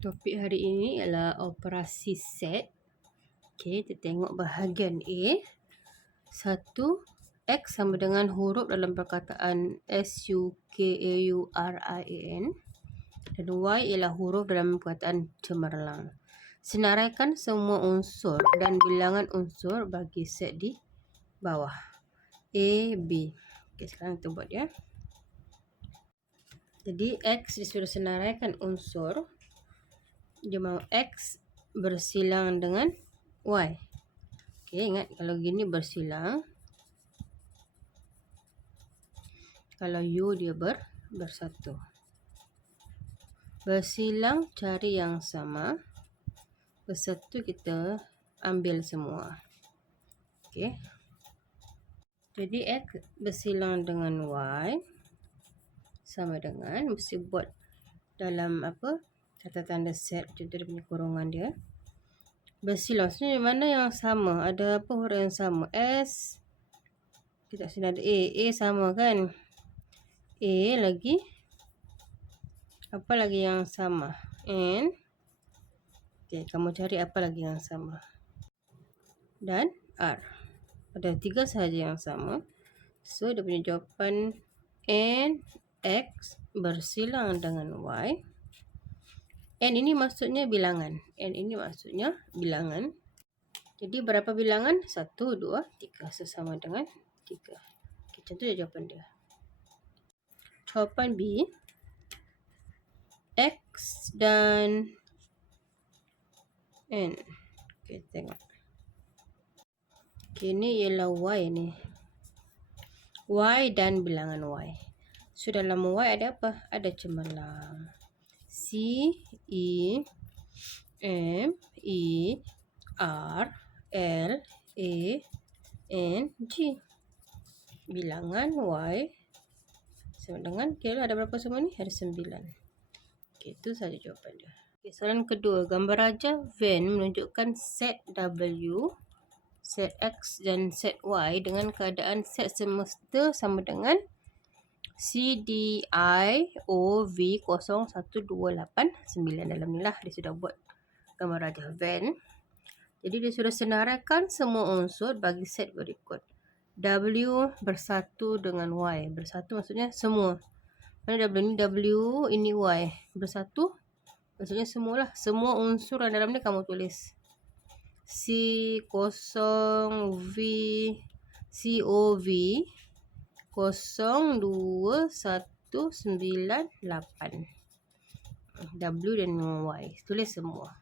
Topik hari ini ialah operasi set. Okey, kita tengok bahagian A. 1. X sama dengan huruf dalam perkataan SUKAURIAN. Dan Y ialah huruf dalam perkataan cemerlang. Senaraikan semua unsur dan bilangan unsur bagi set di bawah. A, B. Okey, sekarang kita buat ya. Jadi X disuruh senaraikan unsur. Dia mahu X bersilang dengan Y. Okey, ingat kalau gini bersilang. Kalau U dia bersatu. Bersilang cari yang sama. Bersatu kita ambil semua. Okey. Jadi X bersilang dengan Y sama dengan, mesti buat dalam tanda tanda set, contoh dia punya kurungan dia. Bersilang sebenarnya mana yang sama? Ada apa huruf yang sama? S. Kita sini ada A. A sama kan? A lagi. Apa lagi yang sama? N. Okey, kamu cari apa lagi yang sama? Dan R. Ada 3 sahaja yang sama. So, dia punya jawapan N, X bersilang dengan Y. N ini maksudnya bilangan. N ini maksudnya bilangan. Jadi berapa bilangan? 1, 2, 3. Sesama dengan 3. Okay, contoh jawapan dia. Jawapan B. X dan N. Okay, tengok. Okay, ini ialah Y ni. Y dan bilangan Y. So, dalam Y ada apa? Ada cemerlang. C, E, M, E, R, L, A, N, G. Bilangan Y sama dengan, kira ada berapa semua ni? Ada 9. Okay, itu saja jawapan dia. Okay, soalan kedua. Gambar rajah Venn menunjukkan set W, set X dan set Y dengan keadaan set semesta sama dengan CDIOV 01289. Dalam ni lah dia sudah buat gambar rajah Venn. Jadi dia sudah senaraikan semua unsur bagi set berikut. W bersatu dengan Y. Bersatu maksudnya semua. Mana W ni? W, ini Y. Bersatu maksudnya semualah. Semua unsur yang dalam ni kamu tulis. C, kosong, V, COV 02198. W dan Y. Tulis semua.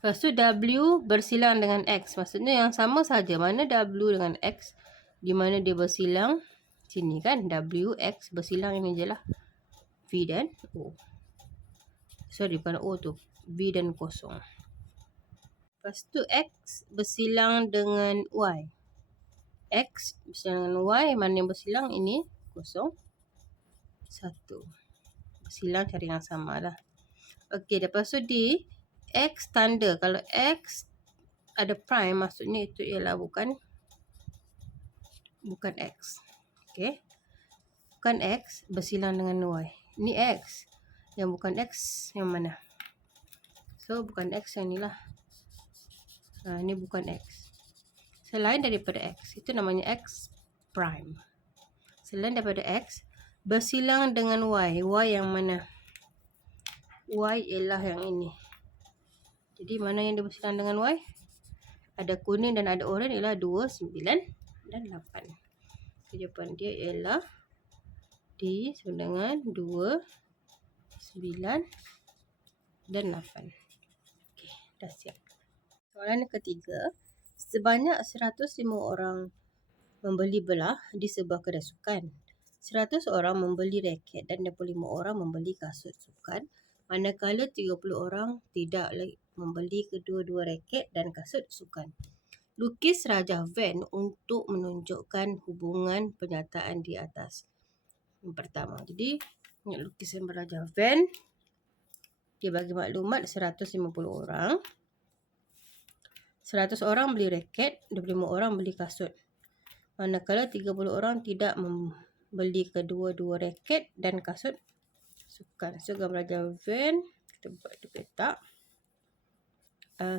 Lepas tu W bersilang dengan X. Maksudnya yang sama saja. Mana W dengan X? Di mana dia bersilang? Sini kan. W, X bersilang ini je lah. V dan O. Sorry, bukan O tu. V dan kosong. Lepas tu X bersilang dengan Y. X bersilang dengan Y. Mana yang bersilang? Ini kosong. 1. Bersilang cari yang sama lah. Okey, lepas tu D. X tanda. Kalau X ada prime, maksudnya itu ialah bukan X. Okey. Bukan X bersilang dengan Y. Ini X. Yang bukan X yang mana? So, bukan X yang ni lah. Ini bukan X. Selain daripada X. Itu namanya X prime. Selain daripada X, bersilang dengan Y. Y yang mana? Y ialah yang ini. Jadi mana yang dia bersilang dengan Y? Ada kuning dan ada oranye ialah 2, 9 dan 8. Jawapan dia ialah D sama dengan 2, 9 dan 8. Okey, dah siap. Soalan ketiga. Sebanyak 105 orang membeli belah di sebuah kedai sukan. 100 orang membeli raket dan 25 orang membeli kasut sukan. Manakala 30 orang tidak membeli kedua-dua raket dan kasut sukan. Lukis rajah Venn untuk menunjukkan hubungan penyataan di atas. Yang pertama. Jadi, lukisan rajah Venn. Dia bagi maklumat 150 orang. 100 orang beli raket, 25 orang beli kasut. Manakala 30 orang tidak membeli kedua-dua raket dan kasut sukan. So, gambar rajah Venn Kita buat dia petak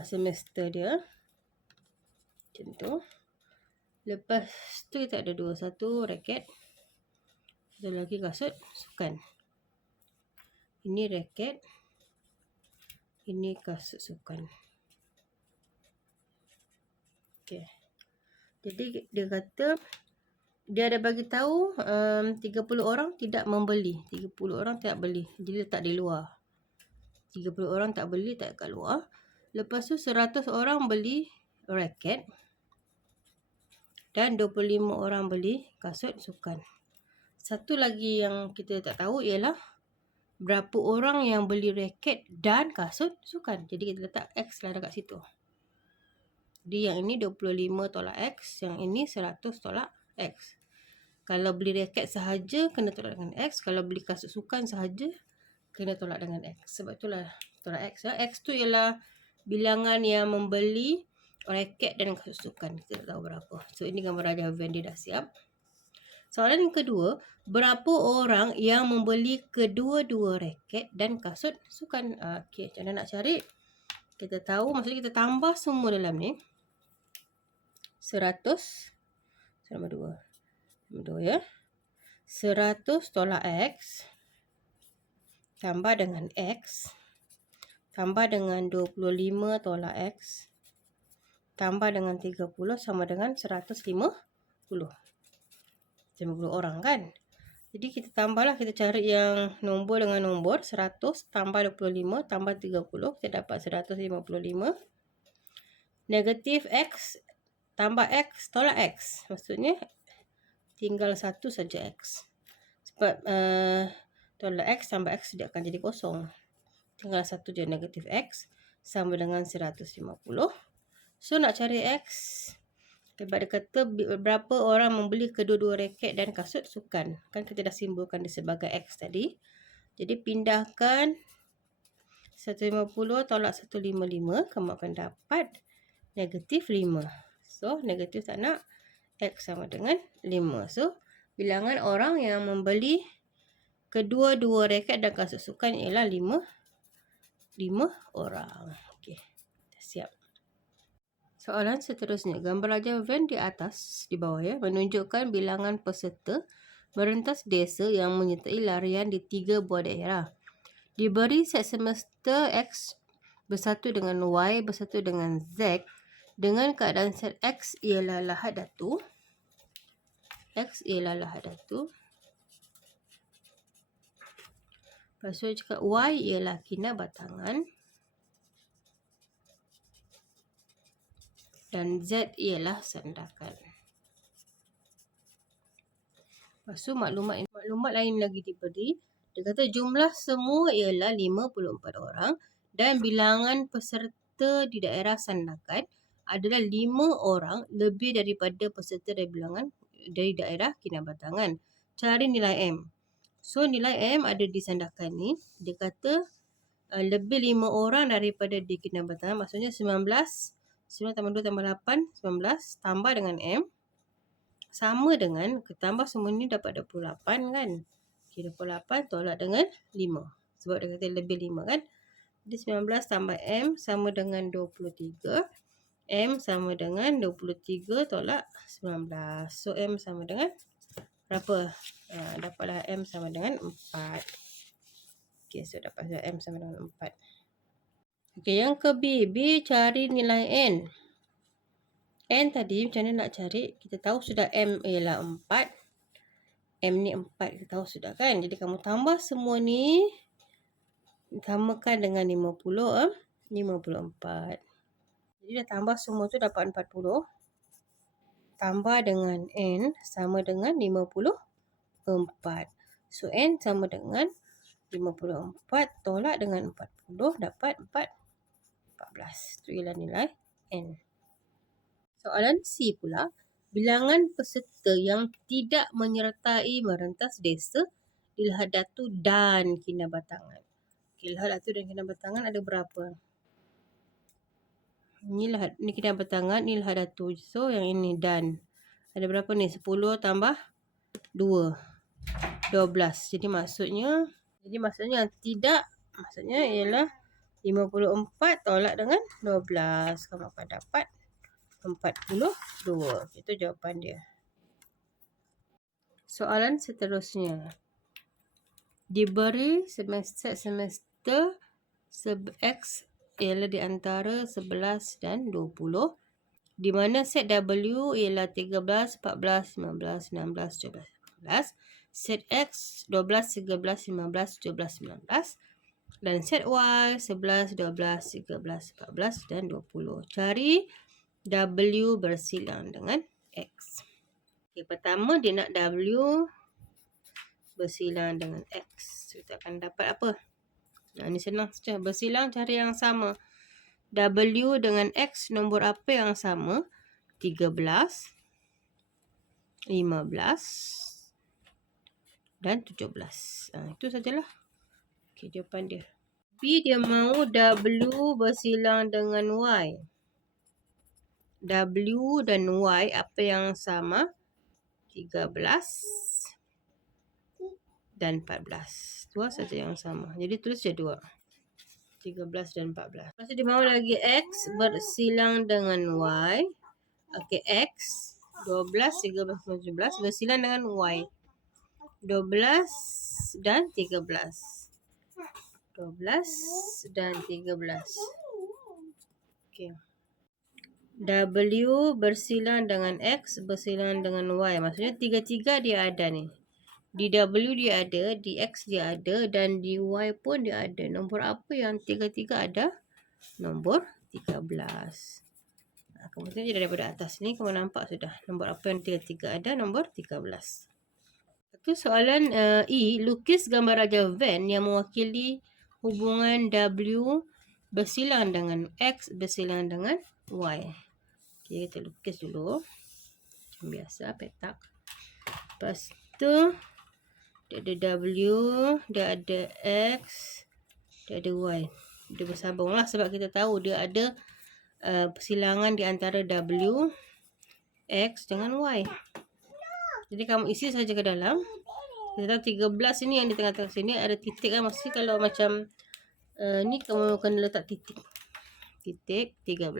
semester dia. Macam tu. Lepas tu kita ada dua. Satu raket. Satu lagi kasut sukan. Ini raket. Ini kasut sukan. Okay. Jadi dia kata dia ada bagi tahu 30 orang tidak membeli. 30 orang tidak beli. Jadi letak di luar. 30 orang tak beli, tak kat luar. Lepas tu 100 orang beli raket. Dan 25 orang beli kasut sukan. Satu lagi yang kita tak tahu ialah berapa orang yang beli raket dan kasut sukan. Jadi kita letak X lah dekat situ. Jadi yang ini 25 tolak X. Yang ini 100 tolak X. Kalau beli raket sahaja, kena tolak dengan X. Kalau beli kasut sukan sahaja, kena tolak dengan X. Sebab itulah tolak X. X tu ialah bilangan yang membeli raket dan kasut sukan. Kita tak tahu berapa. So, ini gambar jawapan dia dah siap. Soalan yang kedua, berapa orang yang membeli kedua-dua raket dan kasut sukan? Okey, macam mana nak cari? Kita tahu, maksudnya kita tambah semua dalam ni. 100 nombor 2 ya. 100 tolak X tambah dengan X tambah dengan 25 tolak X tambah dengan 30 sama dengan 150 orang kan. Jadi kita tambahlah, kita cari yang nombor dengan nombor. 100 tambah 25 tambah 30, kita dapat 155. Negatif X tambah X tolak X. Maksudnya tinggal satu saja X. Sebab tolak X tambah X tidak akan jadi kosong. Tinggal satu je, negatif X sama dengan 150. So nak cari X. Sebab dia kata berapa orang membeli kedua-dua raket dan kasut sukan. Kan kita dah simbolkan dia sebagai X tadi. Jadi pindahkan 150 tolak 155. Kamu akan dapat negatif 5. So negatif tak nak. X sama dengan 5. So, bilangan orang yang membeli kedua-dua raket dan kasut sukan ialah 5 orang. Okey, dah siap. Soalan seterusnya. Gambar raja van di atas, di bawah ya, menunjukkan bilangan peserta merentas desa yang menyertai larian di 3 buah daerah. Diberi set semester X bersatu dengan Y bersatu dengan Z dengan keadaan set X ialah lahad datu. X ialah lahad datu. Lepas tu cakap Y ialah kinabatangan. Dan Z ialah sandakan. Lepas tu maklumat lain lagi diberi. Dia kata jumlah semua ialah 54 orang. Dan bilangan peserta di daerah sandakan adalah 5 orang lebih daripada peserta dari daerah kinabatangan. Cari nilai M. So nilai M ada di sandakan ni. Dia kata lebih 5 orang daripada di kinabatangan. Maksudnya 19 tambah 2 tambah 8, 19 tambah dengan M. Sama dengan, tambah semua ni dapat 28 kan. Okay, 28 tolak dengan 5. Sebab dia kata lebih 5 kan. Jadi 19 tambah M sama dengan 23. M sama dengan 23 tolak 19. So, M sama dengan berapa? Dapatlah M sama dengan 4. Okay, so dapat M sama dengan 4. Okay, yang ke B. B cari nilai N. N tadi macam mana nak cari? Kita tahu sudah M ialah 4. M ni 4 kita tahu sudah kan. Jadi kamu tambah semua ni. Samakan dengan 54. Jadi dah tambah semua tu dapat 40. Tambah dengan N sama dengan 54. So N sama dengan 54 tolak dengan 40 dapat 14. Itu ialah nilai N. Soalan C pula. Bilangan peserta yang tidak menyertai merentas desa di lahad datu dan kinabatangan. Okay, lahad datu dan kinabatangan ada berapa? Ni kinabatangan, ni lahad datu. So yang ini dan. Ada berapa ni? 10 tambah 2. 12. Jadi maksudnya yang tidak Maksudnya ialah 54 tolak dengan 12. Kamu akan dapat 42. Itu jawapan dia. Soalan seterusnya. Diberi semester X ialah di antara 11 dan 20. Di mana set W ialah 13, 14, 15, 16, 17, 18. Set X 12, 13, 15, 17, 19. Dan set Y 11, 12, 13, 14 dan 20. Cari W bersilang dengan X. Okay, pertama dia nak W bersilang dengan X. Kita akan dapat apa? Ini senang saja. Bersilang cari yang sama. W dengan X nombor apa yang sama? 13, 15 dan 17. Itu sajalah. Okay, jawapan dia. Tapi dia mahu W bersilang dengan Y. W dan Y apa yang sama? 13 dan 14. Dua saja yang sama. Jadi tulis je 2. 13 dan 14. Lepas tu dia mahu lagi X bersilang dengan Y. Okey, X 12, 13, 17 bersilang dengan Y. 12 dan 13. 12 dan 13. Okey. W bersilang dengan X bersilang dengan Y. Maksudnya tiga-tiga dia ada ni. Di W dia ada, di X dia ada dan di Y pun dia ada. Nombor apa yang tiga-tiga ada? Nombor 13. Kemudian je daripada atas ni kamu nampak sudah. Nombor apa yang tiga-tiga ada? Nombor 13. Itu soalan E. Lukis gambar Raja Van yang mewakili hubungan W bersilang dengan X bersilang dengan Y. Okay, kita lukis dulu. Macam biasa, petak. Lepas tu dia ada W, dia ada X, dia ada Y. Dia bersambung lah sebab kita tahu dia ada persilangan di antara W, X dengan Y. Jadi kamu isi saja ke dalam. Kita tahu 13 ini yang di tengah-tengah sini ada titik kan. Mesti kalau macam ni kamu kena letak titik. Titik 13.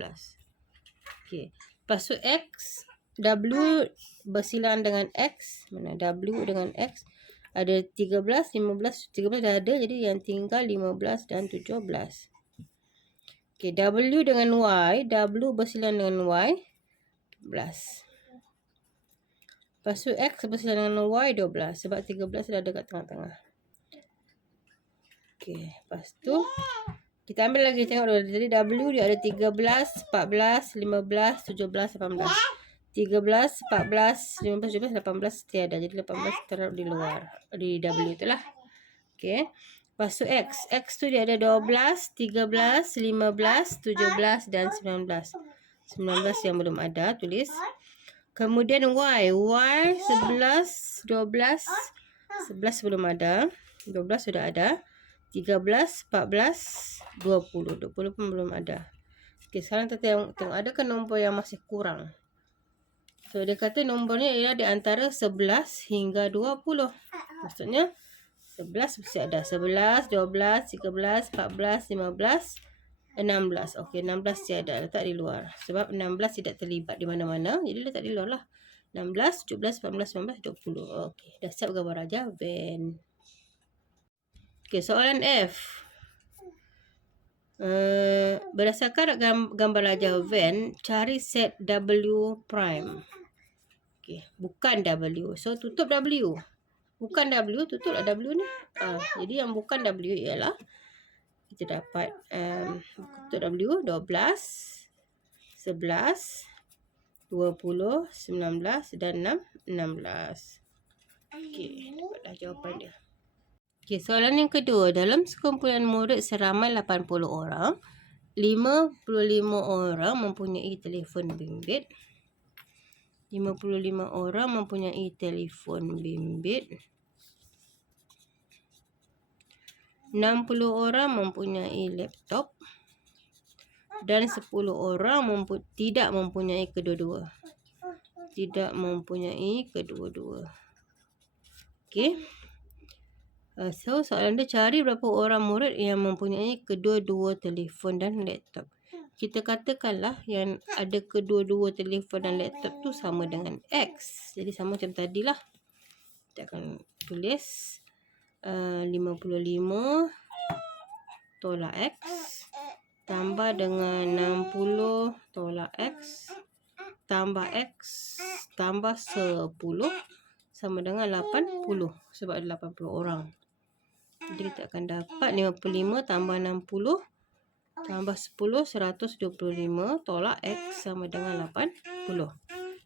Okey. Lepas tu X, W bersilang dengan X. Mana W dengan X? Ada 13, 15, 13 dah ada. Jadi yang tinggal 15 dan 17. Okey, W dengan Y. W bersilang dengan Y. 12. Lepas tu X bersilang dengan Y. 12. Sebab 13 dah ada kat tengah-tengah. Okey, lepas tu kita ambil lagi tengok dulu. Jadi W dia ada 13, 14, 15, 17, 18. 13, 14, 15, 17, 18 tiada. Jadi 18 taruh di luar. Di W tu lah. Okey. Lepas tu X. X tu dia ada 12, 13, 15, 17 dan 19. 19 yang belum ada. Tulis. Kemudian Y. Y 11, 12. 11 belum ada. 12 sudah ada. 13, 14, 20. 20 pun belum ada. Okey, sekarang kita tengok adakah nombor yang masih kurang. So, dia kata nombornya ialah di antara 11 hingga 20. Maksudnya, 11 mesti ada. 11, 12, 13, 14, 15, 16. Okey, 16 tiada. Letak di luar. Sebab 16 tidak terlibat di mana-mana. Jadi, letak di luar lah. 16, 17, 18, 19, 20. Okey, dah siap gambar Raja Van. Okey, soalan F. Berdasarkan gambar Raja Van, cari set W prime. Okey, bukan W. So, tutup W. Bukan W, tutuplah W ni. Jadi, yang bukan W ialah kita dapat tutup W 12, 11, 20, 19 dan 16. Okey, dapatlah jawapan dia. Okey, soalan yang kedua. Dalam sekumpulan murid seramai 80 orang, 55 orang mempunyai telefon bimbit. 55 orang mempunyai telefon bimbit. 60 orang mempunyai laptop. Dan 10 orang tidak mempunyai kedua-dua. Tidak mempunyai kedua-dua. Okey. So soalan dia, cari berapa orang murid yang mempunyai kedua-dua telefon dan laptop. Kita katakanlah yang ada kedua-dua telefon dan laptop tu sama dengan X. Jadi sama macam tadilah. Kita akan tulis 55 tolak X tambah dengan 60 tolak X tambah X tambah 10 sama dengan 80 sebab ada 80 orang. Jadi kita akan dapat 55 tambah 60 tambah 10, 125 tolak X sama dengan 80.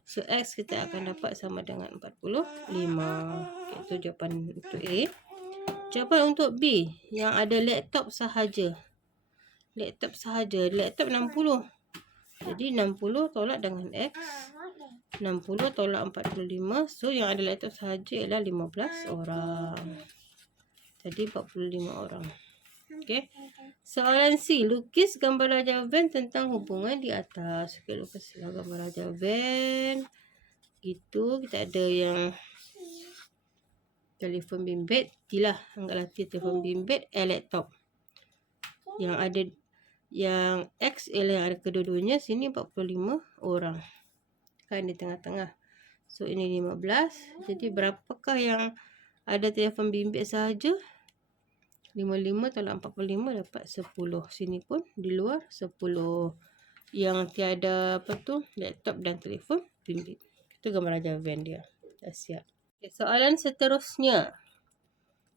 So X kita akan dapat sama dengan 45. Okay, itu jawapan untuk A. Jawapan untuk B, yang ada laptop sahaja. Laptop sahaja, laptop 60. Jadi 60 tolak dengan X, 60 tolak 45. So yang ada laptop sahaja ialah 15 orang. Jadi 45 orang. Okey. Soalan C, lukis gambar Raja Van tentang hubungan di atas. Okey, lukislah gambar Raja Van. Gitu, kita ada yang telefon bimbit, tilah anggaplah telefon bimbit, laptop. Yang ada yang X ialah yang ada kedua-duanya, sini 45 orang. Kan di tengah-tengah. So ini 15. Jadi berapakah yang ada telefon bimbit sahaja? 55 tolak 45 dapat 10. Sini pun di luar 10. Yang tiada apa tu, laptop dan telefon bimbit. Itu gambar Raja Van dia. Dah siap. Okay, soalan seterusnya.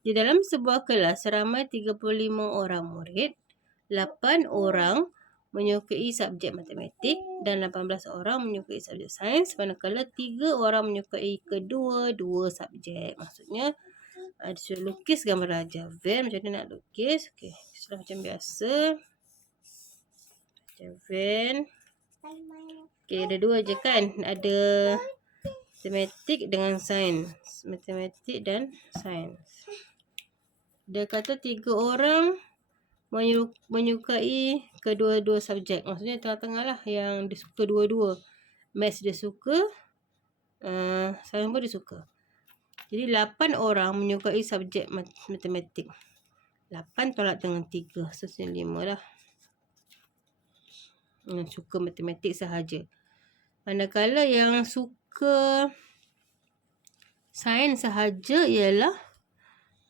Di dalam sebuah kelas seramai 35 orang murid, 8 orang menyukai subjek matematik dan 18 orang menyukai subjek sains, manakala 3 orang menyukai kedua-dua subjek. Maksudnya disuruh lukis gambar Raja Van. Macam mana nak lukis? Okey, sudah macam biasa. Raja Van. Okey, ada dua je kan? Ada matematik dengan sains. Matematik dan sains. Dia kata 3 orang menyukai kedua-dua subjek. Maksudnya tengah-tengah lah yang dia suka dua-dua. Maths dia suka, sains pun dia suka. Jadi 8 orang menyukai subjek matematik. 8 tolak dengan 3. So 5 lah. Yang suka matematik sahaja. Manakala yang suka sains sahaja ialah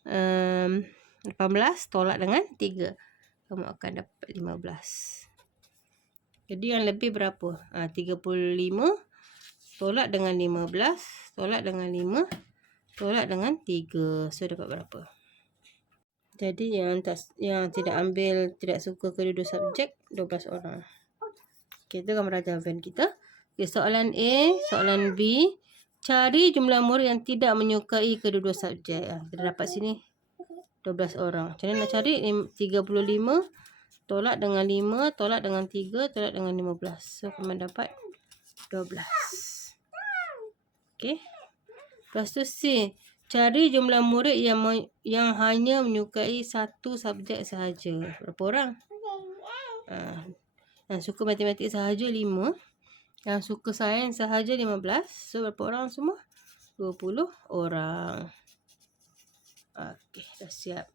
18 tolak dengan 3. Kamu akan dapat 15. Jadi yang lebih berapa? 35 tolak dengan 15 tolak dengan 5 tolak dengan 3. So dapat berapa? Jadi yang tidak ambil, tidak suka kedua-dua subjek, 12 orang. Okey, itu gambar Raja Van kita. Okay, soalan A, soalan B. Cari jumlah murid yang tidak menyukai kedua-dua subjek. Kita dapat sini 12 orang. Macam mana nak cari? 35 tolak dengan 5 tolak dengan 3 tolak dengan 15. So kamu dapat 12. Okey. Lepas tu C, cari jumlah murid yang hanya menyukai satu subjek sahaja. Berapa orang? Yang suka matematik sahaja 5. Yang suka sains sahaja 15. So berapa orang semua? 20 orang. Okey, dah siap.